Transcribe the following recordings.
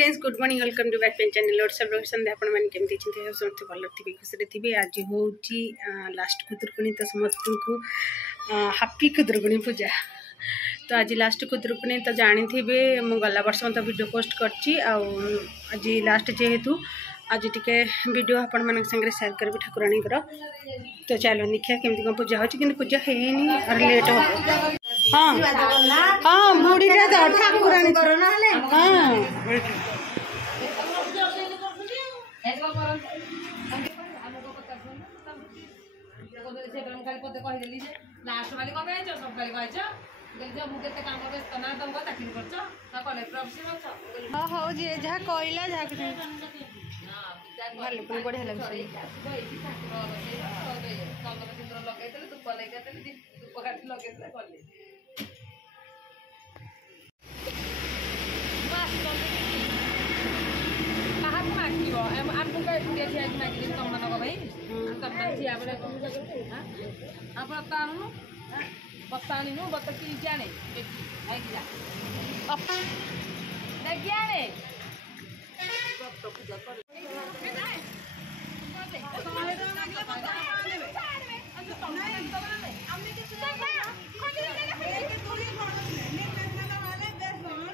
Friends good morning welcome to back pen channel और सब लोग संध्या आपण मैंने केमती छी समस्त भल थी खुशी थी आज होची लास्ट खुदुरकुणी तो समस्त को हैप्पी खुदुरकुणी पूजा तो आज लास्ट खुदुरकुणी तो जानी थी मु गला वर्ष मत वीडियो पोस्ट करची आज लास्ट जेहेतु आज टिके वीडियो आपण मान संगे शेयर करी ठाकुराणी तो चलो देखिए केमती कौन पूजा होची कि पूजा है और लेट हो हाँ हाँ मुड़ी तो ठाकुराणी हाँ लास्ट वाली कम है सब वाली कहछ जो मु केते काम व्यस्त ना तुम को चाकरी करछ ना कलेक्टर ऑफिस में हां हो जे जहा कोइला जहा के हां भले पुनी बढ़िया लागछ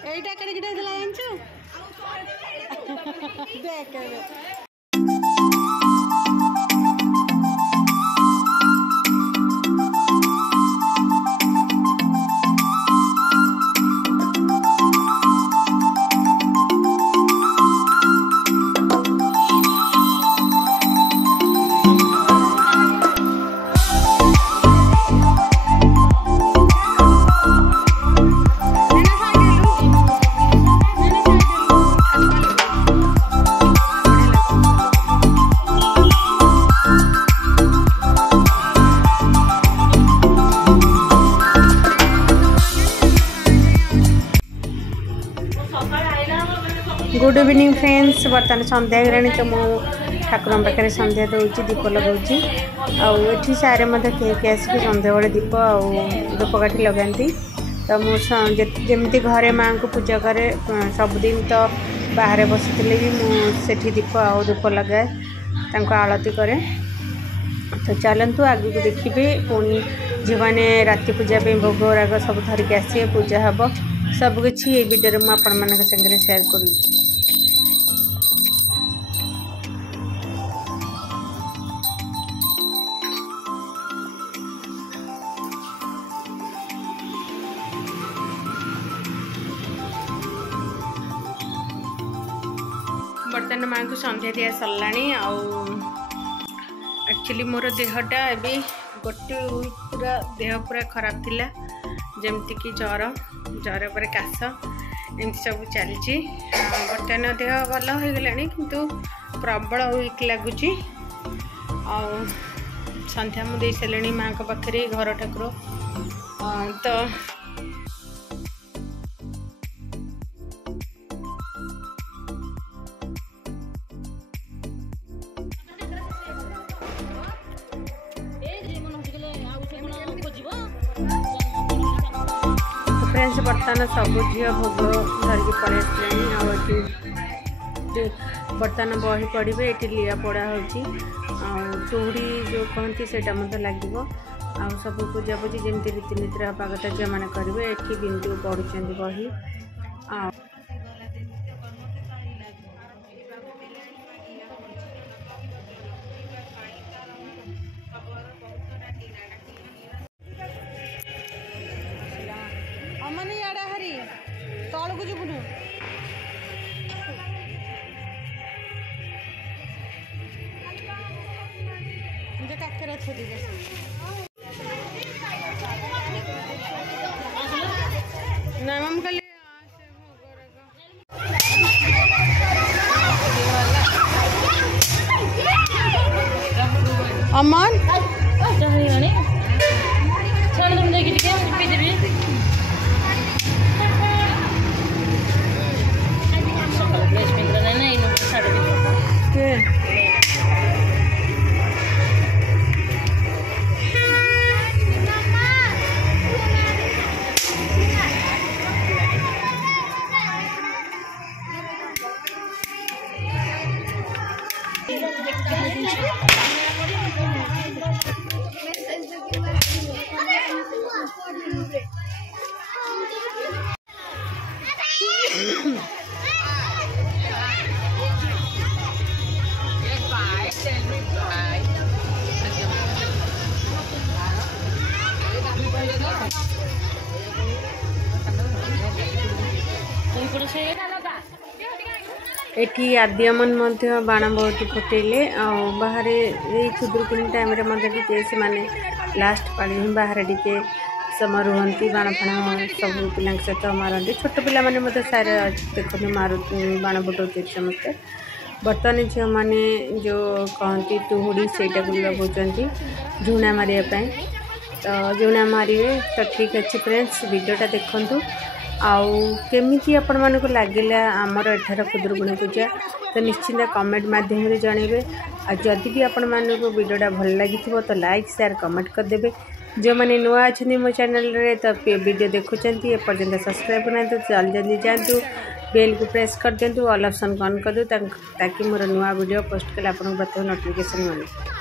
এইটা করে কিটা দিলা জানছো দেখ गुड इवनिंग फ्रेंड्स बर्तमान संध्या गलानी तो मो ठाकुर पाखे संध्या दूसरी दीप लगाऊँगी आठी सारे मत किए आसिक संध्या बड़े दीप धूपकाठी लगाती तो मुझे घरे माँ को पूजा करे सबुदिन तो बाहर बसी भी मुझे दीप आ धूप लगाए आलती करे तो चलतु आगे को देखिए पुणी झील मैंने राति पूजा भोग राग सब धरिक आसे पूजा हम सबकि ये वीडियो मुझे आपण मान संगे शेयर करूँ बर्तमान माँ को संध्या दिया सरला एक्चुअली मोर देहटा ए गोटे पूरा देह पूरा खराब थिला जमती कि ज्वर ज्वर पर काश एमती सब चलती बर्तमान देह भल हो गला किंतु प्रबल वीक लगुच संध्या मुझे सारे माँ को पाखे घर ठाकुर तो फ्रेंड्स बर्तमान सब झील भोग धरिकी पड़े आसले बर्तमान बही पड़े ये लिया पड़ा होड़ी जो कहती से लगे आ सब पूजा पूजी जमी रीतिनीति हवा कथा झील मैंने करेंगे ये बिंदु पढ़ुं बही तौल को जुबुनु काकर ना मम कल अमन एठी आद्यमन मध्य बाण बहुत फुटेले बाहर खुदुरकुणी टाइम से माने लास्ट पाली बाहर टिके समय रुहती बाण फाण सब पिला सहित मारती छोट पिला माने सारे देखते मार बाण फुटाते समस्ते बर्तमान झील मैंने जो कहती तुहुड़ी से लगुंट झुणा मारे तो झुणा मारे तो ठीक अच्छे फ्रेंड्स वीडियोटा देखूँ आउ केमिति आपण मानक लागिला आमर एठार खुदुरकुणी पूजा तो निश्चिंत कमेंट माध्यम जनइबे आ जदि भी आपण मानक वीडियोटा भल लगी तो लाइक शेयर कमेंट करदेबे जो मैंने नुआ अच्छे मो चैनल रे तो वीडियो देखुंत एपर्तंत सब्सक्राइब करना तो जल्दी जल्दी जातु बेल को प्रेस कर दिंतु ऑल ऑप्शन को ऑन कर दो ताकि मोर नुआ वीडियो पोस्ट कले आपको प्रथम नोटिफिकेशन मिले।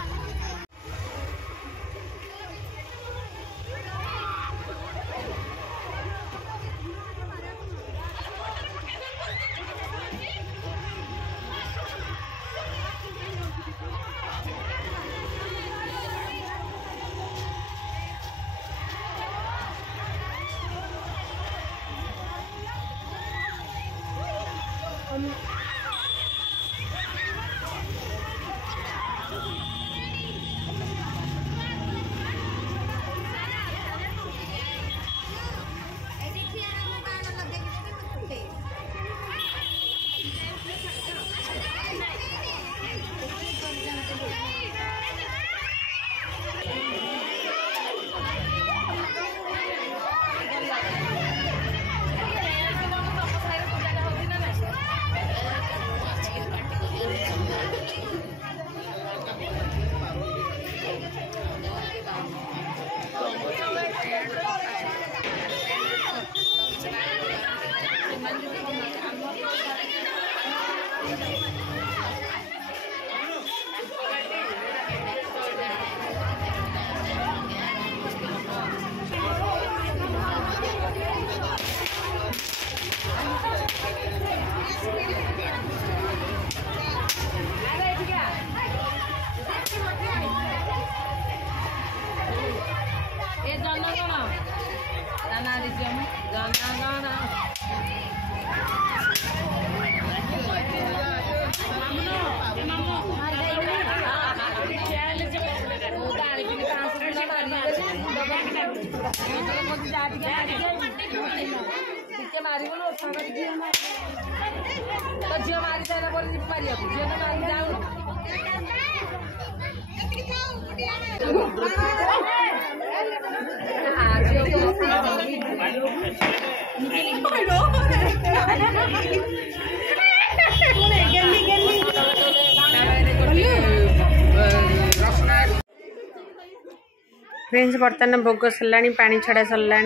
फ्रेंड्स बर्तमान भोग सरला पानी छड़ा सरला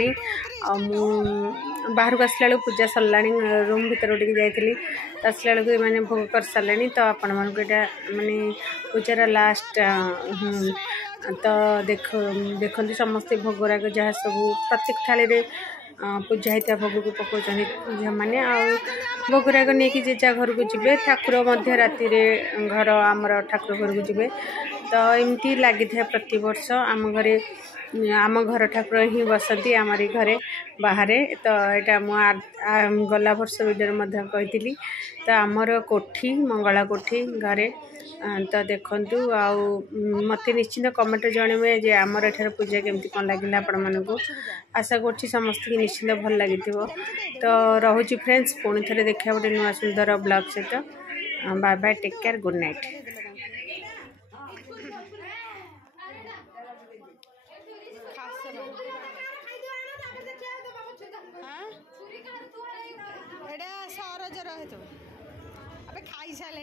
बाहर को आसला पूजा सरला रूम भर जाइली आसला मैंने भोग कर सारे तो आपण मानक माने पूजार लास्ट तो देखते समस्ते भोगराग जहाँ सब प्रत्येक थाली रे पूजा होता भोग को पकाउछ झील मैंने भोगराग नहीं कि जेजा घर को जी ठाकुर मध्य राति घर आमर ठाकुर घर को जी तो एमती लगी था प्रति वर्ष आम घरे आम घर ठाकुर ही बसती आमरी घरे बाहर तो यहाँ गला वर्ष वीडियो कही तो आमर कोठी मंगला कोठी घरे तो देखु मत निश्चिंत कमेंट जनइबे जे आमर एठार पूजा केमती कौन लगे आपण मानक आशा कर समस्त की निश्चिंत भल लगी तो रोची फ्रेंड्स पुणी थे देखा गोटे नुआ सुंदर ब्लॉग सहित bye bye take care good night. खाई सारे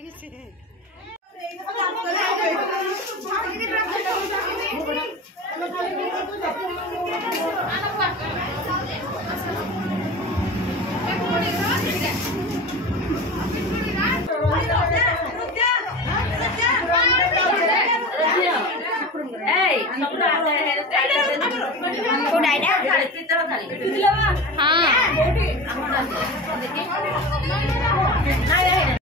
हाँ